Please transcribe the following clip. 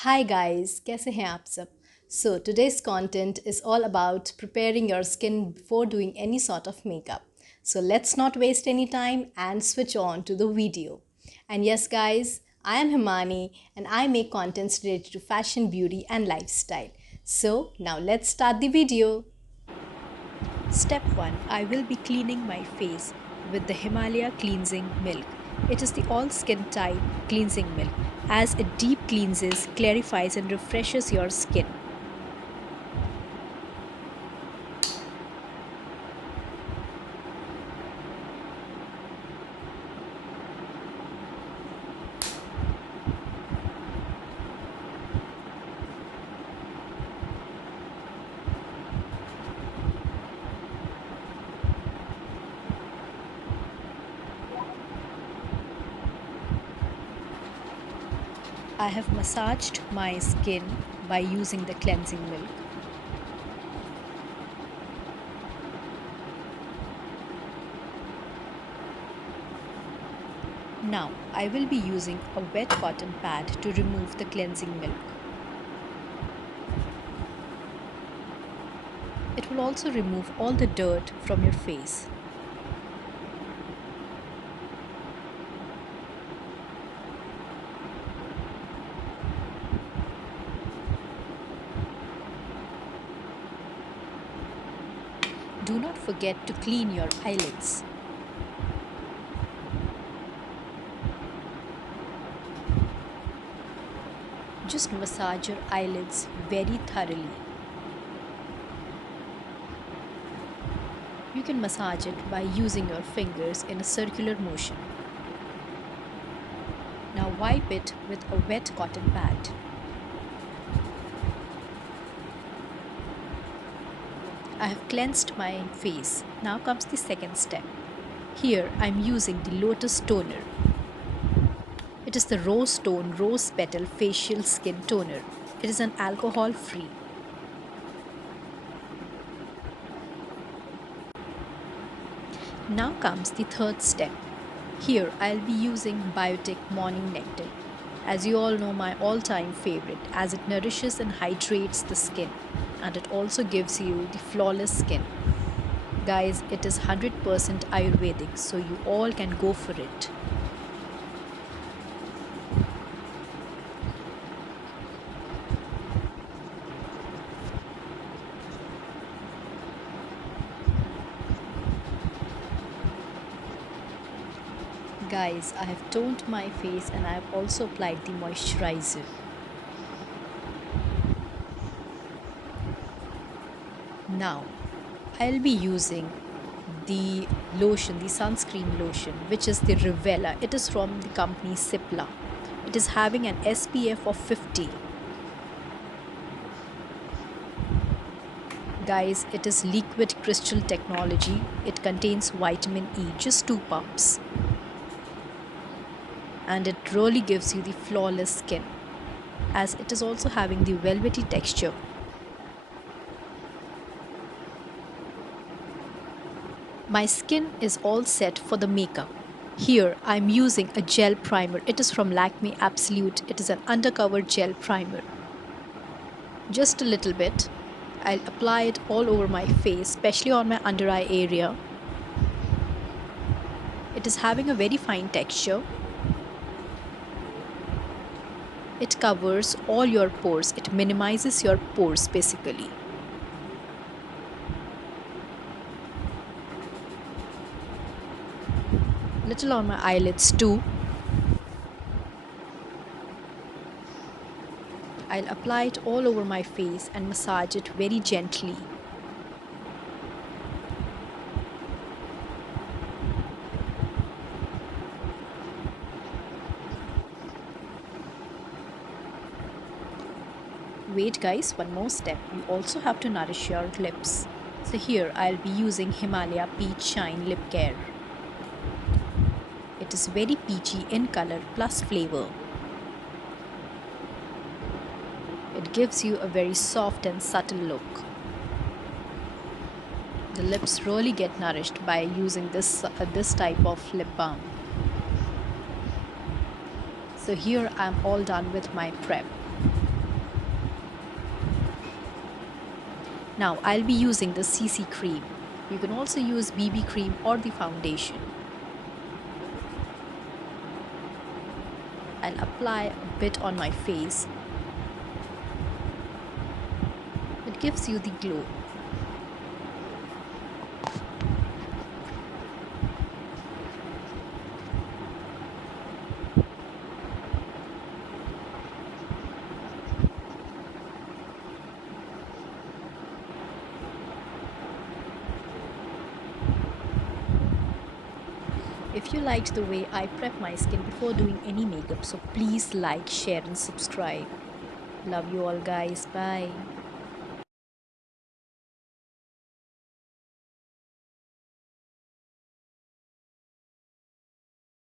Hi guys, कैसे हैं आप सब? So today's content is all about preparing your skin before doing any sort of makeup. So let's not waste any time and switch on to the video. And yes guys, I am Himani and I make contents related to fashion, beauty and lifestyle. So now let's start the video. Step 1. I will be cleaning my face with the Himalaya Cleansing Milk. It is the all skin type cleansing milk as it deep cleanses, clarifies, and refreshes your skin. I have massaged my skin by using the cleansing milk. Now, I will be using a wet cotton pad to remove the cleansing milk. It will also remove all the dirt from your face. Do not forget to clean your eyelids. Just massage your eyelids very thoroughly. You can massage it by using your fingers in a circular motion. Now wipe it with a wet cotton pad. I have cleansed my face. Now comes the second step. Here I am using the Lotus Toner. It is the Rose Tone Rose Petal Facial Skin Toner. It is an alcohol free. Now comes the third step. Here I'll be using Biotic Morning Nectar. As you all know, my all-time favorite, as it nourishes and hydrates the skin and it also gives you the flawless skin. Guys, it is 100% Ayurvedic, so you all can go for it. Guys, I have toned my face and I have also applied the moisturizer. Now, I'll be using the lotion, the sunscreen lotion, which is the Revela. It is from the company Cipla. It is having an SPF of 50. Guys, it is liquid crystal technology. It contains vitamin E, just 2 pumps. And it really gives you the flawless skin, as it is also having the velvety texture. My skin is all set for the makeup. Here I'm using a gel primer. It is from Lakme Absolute. It is an undercover gel primer. Just a little bit. I'll apply it all over my face, especially on my under eye area. It is having a very fine texture. It covers all your pores. It minimizes your pores basically. Little on my eyelids too. I'll apply it all over my face and massage it very gently. Wait guys, one more step. You also have to nourish your lips. So here I'll be using Himalaya Peach Shine Lip Care. It is very peachy in color plus flavor. It gives you a very soft and subtle look. The lips really get nourished by using this type of lip balm. So here I'm all done with my prep. Now I'll be using the CC cream. You can also use BB cream or the foundation. I'll apply a bit on my face. It gives you the glow. If you liked the way I prep my skin before doing any makeup, so please like, share and subscribe. Love you all guys. Bye.